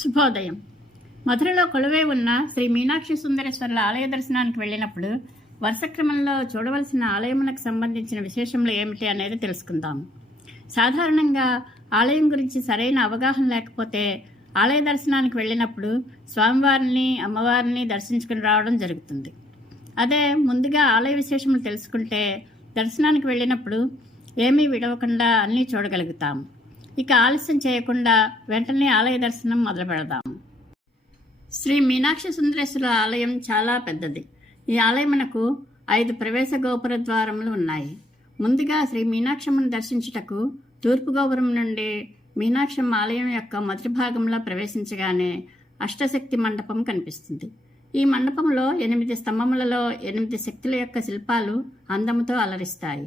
శుభోదయం. మధురలో కొలువై ఉన్న శ్రీ మీనాక్షి సుందరేశ్వరుల ఆలయ దర్శనానికి వెళ్ళినప్పుడు వరుస క్రమంలో చూడవలసిన ఆలయమునకు సంబంధించిన విశేషములు ఏమిటి అనేది తెలుసుకుందాం. సాధారణంగా ఆలయం గురించి సరైన అవగాహన లేకపోతే ఆలయ దర్శనానికి వెళ్ళినప్పుడు స్వామివారిని అమ్మవారిని దర్శించుకుని రావడం జరుగుతుంది. అదే ముందుగా ఆలయ విశేషములు తెలుసుకుంటే దర్శనానికి వెళ్ళినప్పుడు ఏమీ విడవకుండా అన్నీ చూడగలుగుతాం. ఇక ఆలస్యం చేయకుండా వెంటనే ఆలయ దర్శనం మొదలు పెడదాం. శ్రీ మీనాక్షి సుందరేశ్వర ఆలయం చాలా పెద్దది. ఈ ఆలయమునకు 5 ప్రవేశ గోపుర ద్వారములు ఉన్నాయి. ముందుగా శ్రీ మీనాక్షమ్మను దర్శించుటకు తూర్పు గోపురం నుండి మీనాక్షమ్మ ఆలయం యొక్క మొదటి భాగంలో ప్రవేశించగానే అష్టశక్తి మండపం కనిపిస్తుంది. ఈ మండపంలో 8 స్తంభములలో 8 శక్తుల యొక్క శిల్పాలు అందముతో అలరిస్తాయి.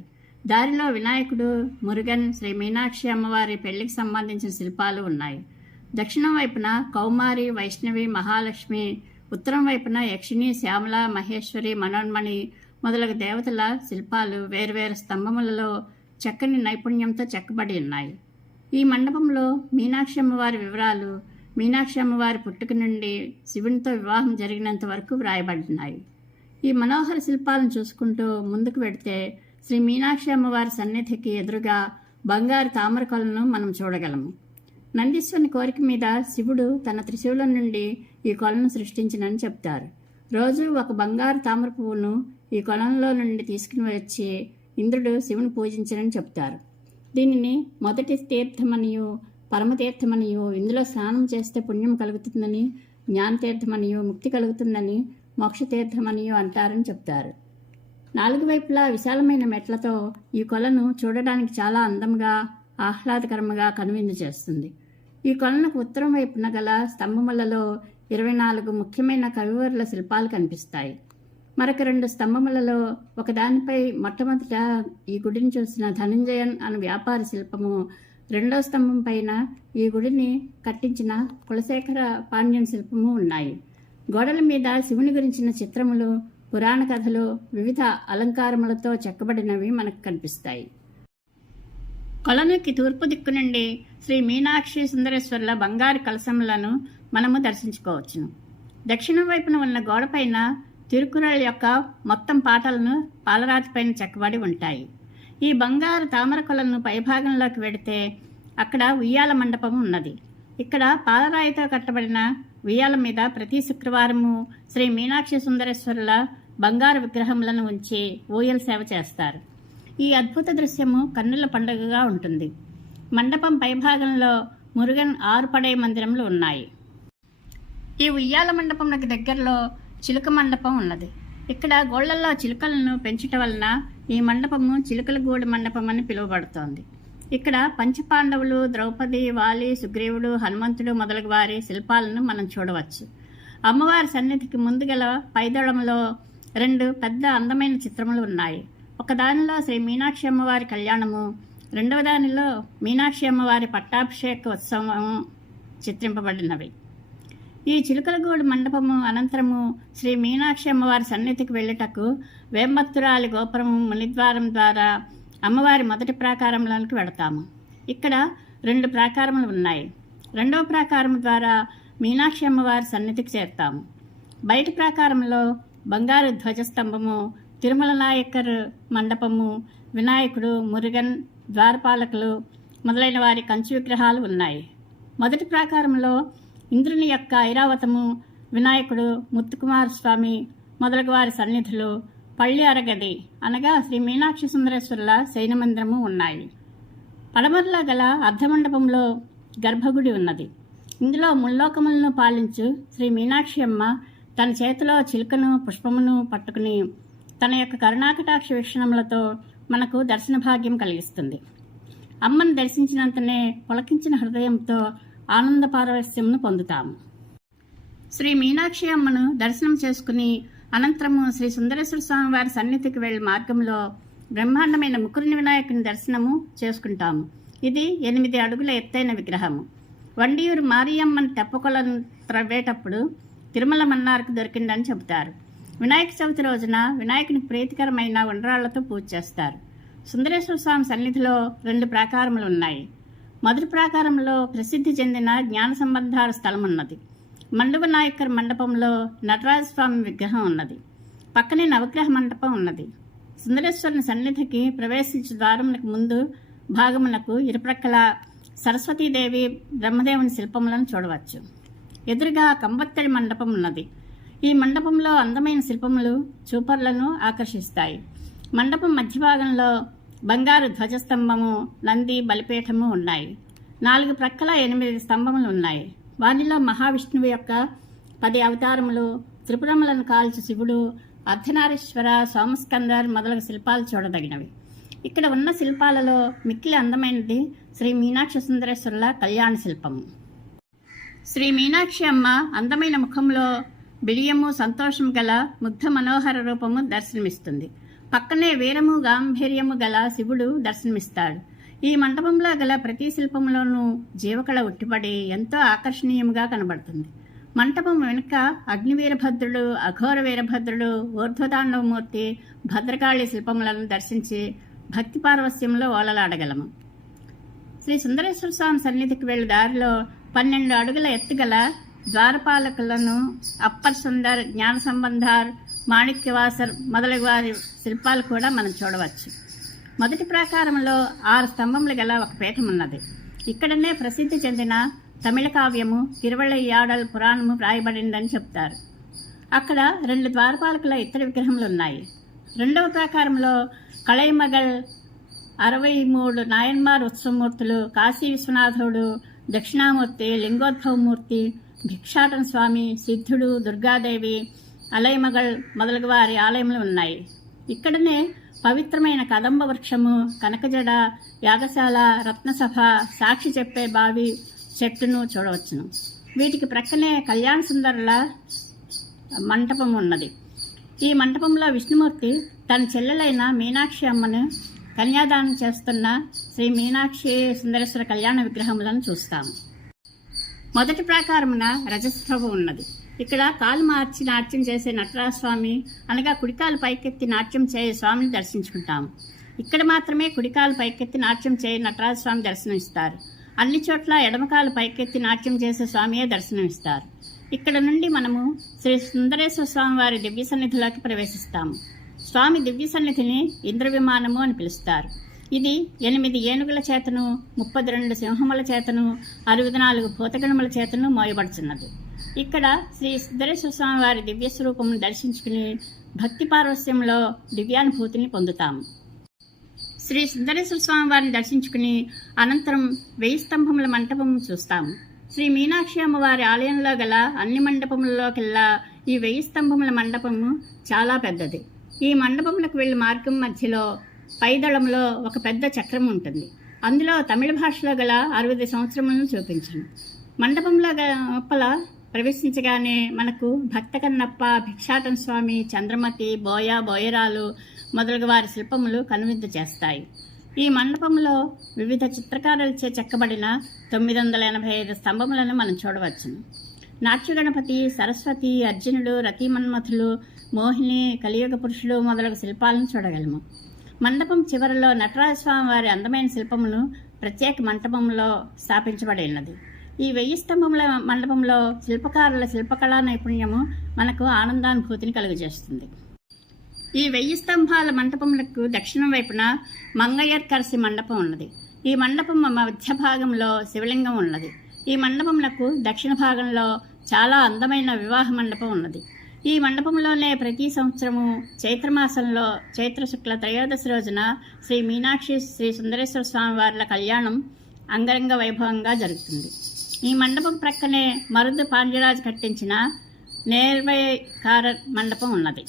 దారిలో వినాయకుడు, మురుగన్, శ్రీ మీనాక్షి అమ్మవారి పెళ్లికి సంబంధించిన శిల్పాలు ఉన్నాయి. దక్షిణం వైపున కౌమారి, వైష్ణవి, మహాలక్ష్మి, ఉత్తరం వైపున యక్షిణి, శ్యామల, మహేశ్వరి, మనోన్మణి మొదలగు దేవతల శిల్పాలు వేర్వేరు స్తంభములలో చక్కని నైపుణ్యంతో చెక్కబడి ఉన్నాయి. ఈ మండపంలో మీనాక్షి అమ్మవారి వివరాలు మీనాక్షి అమ్మవారి పుట్టుక నుండి శివునితో వివాహం జరిగినంత వరకు వ్రాయబడినాయి. ఈ మనోహర శిల్పాలను చూసుకుంటూ ముందుకు వెడితే శ్రీ మీనాక్షి అమ్మవారి సన్నిధికి ఎదురుగా బంగారు తామర కొలను మనం చూడగలము. నందీశ్వరుని కోరిక మీద శివుడు తన త్రిశూలం నుండి ఈ కొలను సృష్టించినని చెప్తారు. రోజు ఒక బంగారు తామర పువ్వును ఈ కొలంలో నుండి తీసుకుని వచ్చి ఇంద్రుడు శివుని పూజించినని చెప్తారు. దీనిని మొదటి తీర్థమనియు, పరమతీర్థమనియు, ఇందులో స్నానం చేస్తే పుణ్యం కలుగుతుందని, జ్ఞానతీర్థమనియు, ముక్తి కలుగుతుందని, మోక్షతీర్థమనియు అంటారని చెప్తారు. 4 వైపులా విశాలమైన మెట్లతో ఈ కొలను చూడడానికి చాలా అందంగా, ఆహ్లాదకరంగా కనువిందు చేస్తుంది. ఈ కొలనుకు ఉత్తరం వైపున గల స్తంభములలో 24 ముఖ్యమైన కవివరుల శిల్పాలు కనిపిస్తాయి. మరొక 2 స్తంభములలో ఒకదానిపై మొట్టమొదట ఈ గుడిని చూసిన ధనంజయన్ అనే వ్యాపారి శిల్పము, 2వ స్తంభం పైన ఈ గుడిని కట్టించిన కులశేఖర పాండ్యన్ శిల్పము ఉన్నాయి. గోడల మీద శివుని గురించిన చిత్రములు, పురాణ కథలు, వివిధ అలంకారములతో చెక్కబడినవి మనకు కనిపిస్తాయి. కొలనుకి తూర్పు దిక్కు నుండి శ్రీ మీనాక్షి సుందరేశ్వరుల బంగారు కలశములను మనము దర్శించుకోవచ్చును. దక్షిణం వైపున ఉన్న గోడపైన తిరుకురళ్ యొక్క మొత్తం పాటలను పాలరాతిపైన చెక్కబడి ఉంటాయి. ఈ బంగారు తామర కొలను పైభాగంలోకి వెడితే అక్కడ ఉయ్యాల మండపం ఉన్నది. ఇక్కడ పాలరాయితో కట్టబడిన ఉయ్యాల మీద ప్రతి శుక్రవారము శ్రీ మీనాక్షి సుందరేశ్వరుల బంగారు విగ్రహములను ఉంచి ఊయల సేవ చేస్తారు. ఈ అద్భుత దృశ్యము కన్నుల పండుగగా ఉంటుంది. మండపం పైభాగంలో మురుగన్ 6 పడై మందిరములు ఉన్నాయి. ఈ ఉయ్యాల మండపంకి దగ్గరలో చిలుక మండపం ఉన్నది. ఇక్కడ గోళ్లలో చిలుకలను పెంచుట వలన ఈ మండపము చిలుకల గూడు మండపం అని పిలువబడుతోంది. ఇక్కడ పంచపాండవులు, ద్రౌపది, వాలి, సుగ్రీవుడు, హనుమంతుడు మొదలగు వారి శిల్పాలను మనం చూడవచ్చు. అమ్మవారి సన్నిధికి ముందుగల పైదళంలో 2 పెద్ద అందమైన చిత్రములు ఉన్నాయి. ఒకదానిలో శ్రీ మీనాక్షి అమ్మవారి కళ్యాణము, 2వ దానిలో మీనాక్షి అమ్మవారి పట్టాభిషేక ఉత్సవము చిత్రింపబడినవి. ఈ చిలుకలగూడు మండపము అనంతరము శ్రీ మీనాక్షి అమ్మవారి సన్నిధికి వెళ్ళుటకు వేంబత్తురాలి గోపురము మునిద్వారం ద్వారా అమ్మవారి మొదటి ప్రాకారంలోనికి వెడతాము. ఇక్కడ 2 ప్రాకారములు ఉన్నాయి. 2వ ప్రాకారం ద్వారా మీనాక్షి అమ్మవారి సన్నిధికి చేరుతాము. బయటి ప్రాకారంలో బంగారు ధ్వజస్తంభము, తిరుమల నాయకర్ మండపము, వినాయకుడు, మురుగన్, ద్వారపాలకులు మొదలైన వారి కంచు విగ్రహాలు ఉన్నాయి. మొదటి ప్రాకారంలో ఇంద్రుని యొక్క ఐరావతము, వినాయకుడు, ముత్తుకుమార స్వామి మొదలగు వారి సన్నిధులు, పళ్ళి అరగది అనగా శ్రీ మీనాక్షి సుందరేశ్వరుల శయనమందిరము ఉన్నాయి. పడమరలో గల అర్ధమండపంలో గర్భగుడి ఉన్నది. ఇందులో ముల్లోకములను పాలించు శ్రీ మీనాక్షి అమ్మ తన చేతిలో చిలుకను, పుష్పమును పట్టుకుని తన యొక్క కరుణాకటాక్ష వీక్షణములతో మనకు దర్శన భాగ్యం కలిగిస్తుంది. అమ్మను దర్శించినంతనే పులకించిన హృదయంతో ఆనంద పారవస్యమును పొందుతాము. శ్రీ మీనాక్షి అమ్మను దర్శనం చేసుకుని అనంతరము శ్రీ సుందరేశ్వర స్వామి వారి సన్నిధికి వెళ్లే మార్గంలో బ్రహ్మాండమైన ముకురుని వినాయకుని దర్శనము చేసుకుంటాము. ఇది 8 అడుగుల ఎత్తైన విగ్రహము. వండియూరు మారియమ్మను తెప్పకొలను త్రవ్వేటప్పుడు తిరుమల మన్నార్కు దొరికిందని చెబుతారు. వినాయక చవితి రోజున వినాయకుని ప్రీతికరమైన ఉండ్రాళ్లతో పూజ చేస్తారు. సుందరేశ్వర స్వామి సన్నిధిలో 2 ప్రాకారములు ఉన్నాయి. మొదటి ప్రాకారంలో ప్రసిద్ధి చెందిన జ్ఞాన సంబంధాల స్థలం ఉన్నది. మండవ నాయకర్ మండపంలో నటరాజస్వామి విగ్రహం ఉన్నది. పక్కనే నవగ్రహ మండపం ఉన్నది. సుందరేశ్వరుని సన్నిధికి ప్రవేశించే ద్వారమునకు ముందు భాగమునకు ఇరుప్రక్కల సరస్వతీదేవి బ్రహ్మదేవుని శిల్పములను చూడవచ్చు. ఎదురుగా కంబత్తడి మండపం ఉన్నది. ఈ మండపంలో అందమైన శిల్పములు చూపర్లను ఆకర్షిస్తాయి. మండపం మధ్య భాగంలో బంగారు ధ్వజస్తంభము, నంది, బలిపీఠము ఉన్నాయి. 4 ప్రక్కల 8 స్తంభములు ఉన్నాయి. వాటిలో మహావిష్ణువు యొక్క 10 అవతారములు, త్రిపురములను కాల్చు శివుడు, అర్ధనారీశ్వర, సోమస్కందర్ మొదలగు శిల్పాలు చూడదగినవి. ఇక్కడ ఉన్న శిల్పాలలో మిక్కిలి అందమైనది శ్రీ మీనాక్షి సుందరేశ్వరుల కళ్యాణ శిల్పము. శ్రీ మీనాక్షి అమ్మ అందమైన ముఖంలో బిడియము, సంతోషము గల ముగ్ధ మనోహర రూపము దర్శనమిస్తుంది. పక్కనే వీరము, గాంభీర్యము గల శివుడు దర్శనమిస్తాడు. ఈ మండపంలో గల ప్రతి శిల్పంలోనూ జీవకళ ఉట్టిపడి ఎంతో ఆకర్షణీయముగా కనబడుతుంది. మంటపం వెనుక అగ్నివీరభద్రుడు, అఘోర వీరభద్రుడు, ఊర్ధ్వతాండవమూర్తి, భద్రకాళి శిల్పములను దర్శించి భక్తి పారవస్యంలో ఓలలాడగలము. శ్రీ సుందరేశ్వర స్వామి సన్నిధికి వెళ్లే దారిలో 12 అడుగుల ఎత్తుగల ద్వారపాలకులను అప్పర్ సుందర్, జ్ఞాన సంబంధార్, మాణిక్యవాసర్ మొదలగు వారి శిల్పాలు కూడా మనం చూడవచ్చు. మొదటి ప్రాకారంలో 6 స్తంభములు గల ఒక పీఠం ఉన్నది. ఇక్కడనే ప్రసిద్ధి చెందిన తమిళ కావ్యము తిరువళ్ళయాడల్ పురాణము వ్రాయబడిందని చెప్తారు. అక్కడ 2 ద్వారపాలకుల ఇత్తడి విగ్రహములు ఉన్నాయి. రెండవ ప్రాకారంలో కళైమగల్ 63 నాయన్మార్ ఉత్సవమూర్తులు, కాశీ విశ్వనాథుడు, దక్షిణామూర్తి, లింగోద్భవమూర్తి, భిక్షాటన స్వామి, సిద్ధుడు, దుర్గాదేవి, అలైమగల్ మొదలగు వారి ఆలయములు ఉన్నాయి. ఇక్కడనే పవిత్రమైన కదంబ వృక్షము, కనకజడ, యాగశాల, రత్నసభ, సాక్షి చెప్పే బావి చెట్టును చూడవచ్చును. వీటికి ప్రక్కనే కళ్యాణ సుందరుల మంటపం ఉన్నది. ఈ మంటపంలో విష్ణుమూర్తి తన చెల్లెలైన మీనాక్షి అమ్మను కన్యాదానం చేస్తున్న శ్రీ మీనాక్షి సుందరేశ్వర కళ్యాణ విగ్రహములను చూస్తాము. మొదటి ప్రాకారమున రజస్రభ ఉన్నది. ఇక్కడ కాలు మార్చి నాట్యం చేసే నటరాజస్వామి, అనగా కుడికాలు పైకెత్తి నాట్యం చేయే స్వామిని దర్శించుకుంటాము. ఇక్కడ మాత్రమే కుడికాలు పైకెత్తి నాట్యం చేయ నటరాజస్వామి దర్శనమిస్తారు. అన్ని చోట్ల ఎడమకాలు పైకెత్తి నాట్యం చేసే స్వామియే దర్శనమిస్తారు. ఇక్కడ నుండి మనము శ్రీ సుందరేశ్వర స్వామి వారి దివ్య సన్నిధిలోకి ప్రవేశిస్తాము. స్వామి దివ్య సన్నిధిని ఇంద్ర విమానము అని పిలుస్తారు. ఇది 8 ఏనుగుల చేతను, 32 సింహముల చేతను, 64 భూతగణముల చేతను మోయబడుచున్నది. ఇక్కడ శ్రీ సుందరేశ్వర స్వామి వారి దివ్య స్వరూపమును దర్శించుకుని భక్తి పారవస్యంలో దివ్యానుభూతిని పొందుతాము. శ్రీ సుందరేశ్వర స్వామి వారిని దర్శించుకుని అనంతరం 1000 స్తంభముల మంటపము చూస్తాము. శ్రీ మీనాక్షి అమ్మవారి ఆలయంలో గల అన్ని మండపములలోకెల్లా ఈ 1000 స్తంభముల మండపము చాలా పెద్దది. ఈ మండపములకు వెళ్లి మార్గం మధ్యలో పైదళంలో ఒక పెద్ద చక్రం ఉంటుంది. అందులో తమిళ భాషలో గల 60 సంవత్సరములను చూపించను. మండపంలో లోపల ప్రవేశించగానే మనకు భక్త కన్నప్ప, భిక్షాటన స్వామి, చంద్రమతి, బోయరాలు మొదలగు వారి శిల్పములు కనువిందు చేస్తాయి. ఈ మండపంలో వివిధ చిత్రకారులచే చెక్కబడిన 985 స్తంభములను మనం చూడవచ్చును. నాట్యగణపతి, సరస్వతి, అర్జునుడు, రతిమన్మథులు, మోహిని, కలియుగ పురుషుడు మొదలగు శిల్పాలను చూడగలము. మండపం చివరలో నటరాజస్వామి వారి అందమైన శిల్పమును ప్రత్యేక మంటపంలో స్థాపించబడి ఉన్నది. ఈ 1000 స్తంభముల మండపంలో శిల్పకారుల శిల్పకళా నైపుణ్యము మనకు ఆనందానుభూతిని కలుగజేస్తుంది. ఈ 1000 స్తంభాల మంటపములకు దక్షిణం వైపున మంగయ్యర్ కరసి మండపం ఉన్నది. ఈ మండపం మధ్య భాగంలో శివలింగం ఉన్నది. ఈ మండపములకు దక్షిణ భాగంలో చాలా అందమైన వివాహ మండపం ఉన్నది. ఈ మండపంలోనే ప్రతి సంవత్సరము చైత్రమాసంలో చైత్ర శుక్ల త్రయోదశి రోజున శ్రీ మీనాక్షి, శ్రీ సుందరేశ్వర స్వామి వార్ల కళ్యాణం అంగరంగ వైభవంగా జరుగుతుంది. ఈ మండపం ప్రక్కనే మరుదు పాండ్యరాజు కట్టించిన నేర్వైకార మండపం ఉన్నది.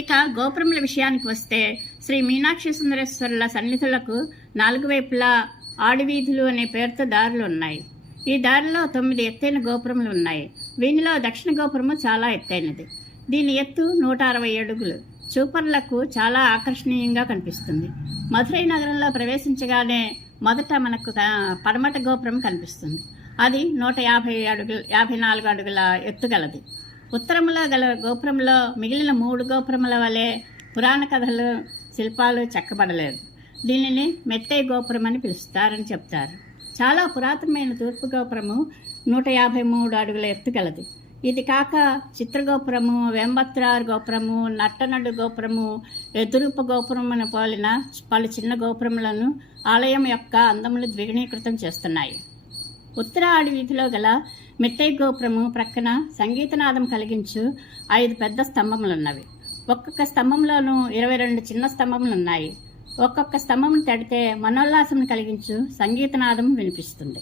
ఇక గోపురముల విషయానికి వస్తే శ్రీ మీనాక్షి సుందరేశ్వరుల సన్నిధులకు 4 వైపులా ఆడివీధులు అనే పేరుతో దారులు ఉన్నాయి. ఈ దారిలో 9 ఎత్తైన గోపురములు ఉన్నాయి. వీనిలో దక్షిణ గోపురము చాలా ఎత్తైనది. దీని ఎత్తు 160 అడుగులు. చూపర్లకు చాలా ఆకర్షణీయంగా కనిపిస్తుంది. మధురై నగరంలో ప్రవేశించగానే మొదట మనకు పడమట గోపురం కనిపిస్తుంది. అది 154 అడుగుల ఎత్తుగలది. ఉత్తరములో గల గోపురంలో మిగిలిన 3 గోపురముల వలె పురాణ కథలు, శిల్పాలు చెక్కబడలేదు. దీనిని మెత్తై గోపురం అని పిలుస్తారని చెప్తారు. చాలా పురాతనమైన తూర్పు గోపురము 153 అడుగుల ఎత్తు గలది. ఇది కాక చిత్రగోపురము, వెంబత్రార్ గోపురము, నట్టనడు గోపురము, ఎదురూప గోపురమును పోలిన పలు చిన్న గోపురములను ఆలయం యొక్క అందములు ద్విగుణీకృతం చేస్తున్నాయి. ఉత్తర ఆడి వీధిలో గల మెట్టై గోపురము ప్రక్కన సంగీతనాదం కలిగించు 5 పెద్ద స్తంభములున్నవి. ఒక్కొక్క స్తంభంలోనూ 22 చిన్న స్తంభములున్నాయి. ఒక్కొక్క స్తంభమును తడితే మనోల్లాసం కలిగించు సంగీతనాదం వినిపిస్తుంది.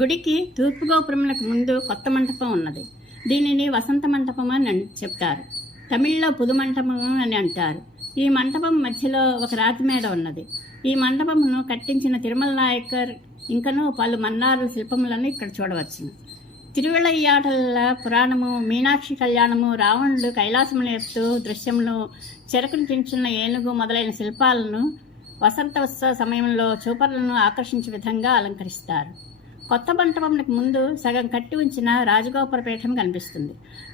గుడికి తూర్పు గోపురములకు ముందు కొత్త మంటపం ఉన్నది. దీనిని వసంత మంటపం అని చెప్తారు. తమిళ్లో పుదు మంటపం అని అంటారు. ఈ మంటపం మధ్యలో ఒక రాతి మేడ ఉన్నది. ఈ మంటపమును కట్టించిన తిరుమల నాయకర్ ఇంకనూ పలు మన్నారుల శిల్పములను ఇక్కడ చూడవచ్చును. తిరువిళయ్యాటల పురాణము, మీనాక్షి కళ్యాణము, రావణుడు కైలాసమును ఎత్తు దృశ్యములు, చెరకును తించున్న ఏనుగు మొదలైన శిల్పాలను వసంత ఉత్సవ సమయంలో చూపరులను ఆకర్షించే విధంగా అలంకరిస్తారు. కొత్త మంటపంకు ముందు సగం కట్టి ఉంచిన రాజగోపుర పీఠం కనిపిస్తుంది.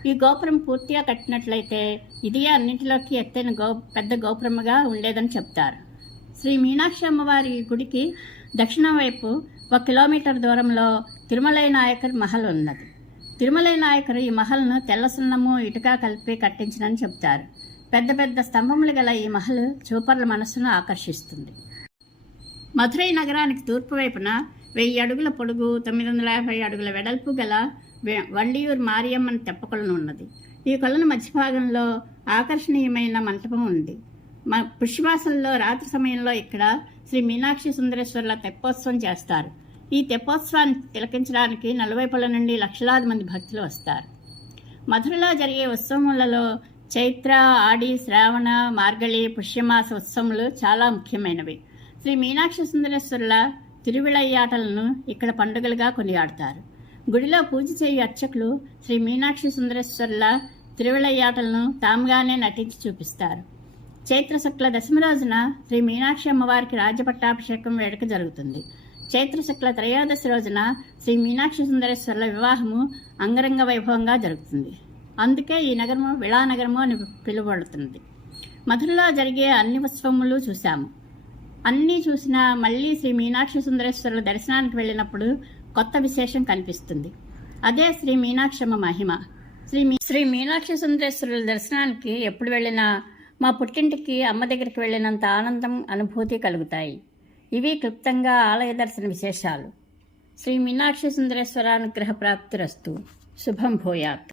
ఈ గోపురం పూర్తిగా కట్టినట్లయితే ఇది అన్నింటిలోకి ఎత్తైన పెద్ద గోపురముగా ఉండేదని చెప్తారు. శ్రీ మీనాక్షి అమ్మవారి గుడికి దక్షిణం వైపు 1 కిలోమీటర్ దూరంలో తిరుమలై నాయకర్ మహల్ ఉన్నది. తిరుమలై నాయకర్ ఈ మహల్ను తెల్ల సున్నము, ఇటుక కలిపి కట్టించినని చెప్తారు. పెద్ద పెద్ద స్తంభములు గల ఈ మహల్ చూపర్ల మనస్సును ఆకర్షిస్తుంది. మధురై నగరానికి తూర్పు వైపున 1000 అడుగుల పొడుగు, 950 అడుగుల వెడల్పు గల వండియూరు మారియమ్మని తెప్పకొలను ఉన్నది. ఈ కొలను మధ్య భాగంలో ఆకర్షణీయమైన మంటపం ఉంది. పుష్యమాసంలో రాత్రి సమయంలో ఇక్కడ శ్రీ మీనాక్షి సుందరేశ్వర్ల తెప్పోత్సవం చేస్తారు. ఈ తెప్పోత్సవాన్ని తిలకించడానికి నలువైపుల నుండి లక్షలాది మంది భక్తులు వస్తారు. మధురలో జరిగే ఉత్సవములలో చైత్ర, ఆడి, శ్రావణ, మార్గళి, పుష్యమాస ఉత్సవములు చాలా ముఖ్యమైనవి. శ్రీ మీనాక్షి సుందరేశ్వర్ల తిరువిళయ్యాటలను ఇక్కడ పండుగలుగా కొనియాడతారు. గుడిలో పూజ చేయు అర్చకులు శ్రీ మీనాక్షి సుందరేశ్వర్ల తిరువిళయ్యాటలను తాముగానే నటించి చూపిస్తారు. చైత్ర శుక్ల దశమి రోజున శ్రీ మీనాక్షి అమ్మవారికి రాజ్యపట్టాభిషేకం వేడుక జరుగుతుంది. చైత్ర శుక్ల త్రయోదశి రోజున శ్రీ మీనాక్షి సుందరేశ్వర్ల వివాహము అంగరంగ వైభవంగా జరుగుతుంది. అందుకే ఈ నగరము విళానగరము అని పిలువబడుతుంది. మధురలో జరిగే అన్ని ఉత్సవములు చూశాము. అన్నీ చూసినా మళ్ళీ శ్రీ మీనాక్షి సుందరేశ్వర్ల దర్శనానికి వెళ్ళినప్పుడు కొత్త విశేషం కనిపిస్తుంది. అదే శ్రీ మీనాక్షమ్మ మహిమ. శ్రీ మీనాక్షి సుందరేశ్వరుల దర్శనానికి ఎప్పుడు వెళ్ళినా మా పుట్టింటికి అమ్మ దగ్గరికి వెళ్ళినంత ఆనందం, అనుభూతి కలుగుతాయి. ఇవి క్లుప్తంగా ఆలయ దర్శన విశేషాలు. శ్రీ మీనాక్షి సుందరేశ్వరానుగ్రహ ప్రాప్తిరస్తు. శుభం భూయాత్.